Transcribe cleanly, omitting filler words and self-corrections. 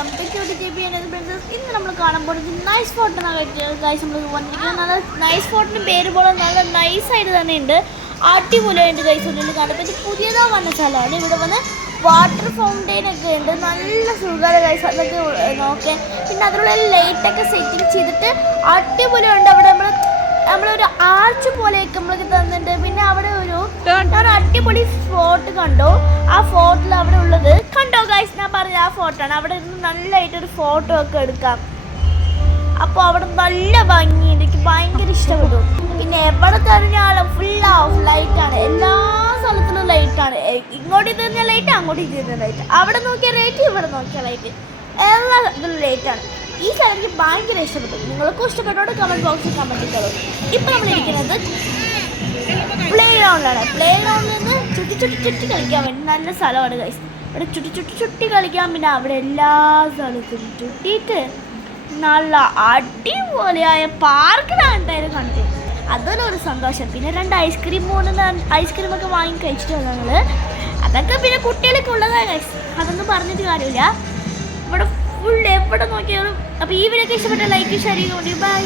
Welcome to JB princess. ഇന്ന് നമ്മൾ കാണാൻ പോകുന്നത് നൈസ് ഫോർട്ട് എന്നാണ് ഗൈസ്. നമ്മൾ വന്നിരിക്കുന്നത് നല്ല നൈസ് ഫോർട്ടിന് പേര് പോലെ നല്ല നൈസായിട്ട് തന്നെ ഉണ്ട്, അടിപൊളിയായിട്ട് ഗൈസ്. ഉള്ളിൽ കാണാൻ പറ്റി പുതിയതാ വന്ന സ്ഥലമാണ്. ഇവിടെ വന്ന് വാട്ടർ ഫൗണ്ടെയിൻ ഒക്കെ ഉണ്ട്, നല്ല സുഖമാണ് ഗൈസ്. അതൊക്കെ നോക്കാൻ പിന്നെ അതിലുള്ള ലൈറ്റൊക്കെ സെറ്റിങ് ചെയ്തിട്ട് അടിപൊളിയുണ്ട്. അവിടെ നമ്മളൊരു ആർച്ച് പോലെയൊക്കെ നമ്മൾക്ക് തന്നിട്ടുണ്ട്. പിന്നെ അവിടെ ഒരു അടിപൊളി ഫോർട്ട് കണ്ടോ, ആ ഫോർട്ടിൽ അവിടെ ഉള്ളത് കണ്ടോ ഗൈസ്. ഞാൻ പറഞ്ഞ ആ ഫോർട്ടാണ്. അവിടെ നിന്ന് നല്ലതായിട്ടൊരു ഫോട്ടോ ഒക്കെ എടുക്കാം. അപ്പോൾ അവിടെ നല്ല ഭംഗിയുണ്ട്, എനിക്ക് ഭയങ്കര ഇഷ്ടപ്പെട്ടു. പിന്നെ എവിടെ തെരഞ്ഞാലും ഫുൾ ഓഫ് ലൈറ്റാണ്, എല്ലാ സ്ഥലത്തിലും ലൈറ്റാണ്. ഇങ്ങോട്ട് തിരിഞ്ഞ ലൈറ്റ്, അങ്ങോട്ട് തിരിഞ്ഞ ലൈറ്റ്, അവിടെ നോക്കിയ ലൈറ്റ്, ഇവിടെ നോക്കിയ ലൈറ്റ്, എല്ലാ ഇതിലും ലൈറ്റാണ്. ഈ സ്ഥലം എനിക്ക് ഭയങ്കര ഇഷ്ടപ്പെട്ടു. നിങ്ങൾക്കും ഇഷ്ടപ്പെട്ടോട് കമൻറ്റ് ബോക്സിൽ കമൻറ്റ് ഇട്ടോളൂ. ഇപ്പോൾ നമ്മളിരിക്കുന്നത് പ്ലേ ഗ്രൗണ്ടിലാണ്. പ്ലേ ഗ്രൗണ്ടിൽ നിന്ന് ചുറ്റി കളിക്കാൻ വേണ്ടി നല്ല സ്ഥലമാണ് ഗൈസ്. ഇവിടെ ചുറ്റി കളിക്കാൻ. പിന്നെ അവിടെ എല്ലാ സ്ഥലത്തും ചുറ്റിയിട്ട് നല്ല അടിപൊളിയായ പാർക്കിലാണ്ടായാലും കണ്ടു. അതൊരു സന്തോഷം. പിന്നെ 2 ഐസ്ക്രീമൊക്കെ വാങ്ങി കഴിച്ചിട്ട് ഞങ്ങൾ. അതൊക്കെ പിന്നെ കുട്ടികൾക്ക് ഉള്ളതാണ് ഗൈസ്, അതൊന്നും പറഞ്ഞിട്ട് കാര്യമില്ല. ഇവിടെ ഫുൾ എവിടെ നോക്കിയാലും. അപ്പോൾ ഈ വീഡിയോ ഇഷ്ടപ്പെട്ട ലൈക്ക് ഷെയർ ചെയ്തുകൊണ്ട് ബൈ.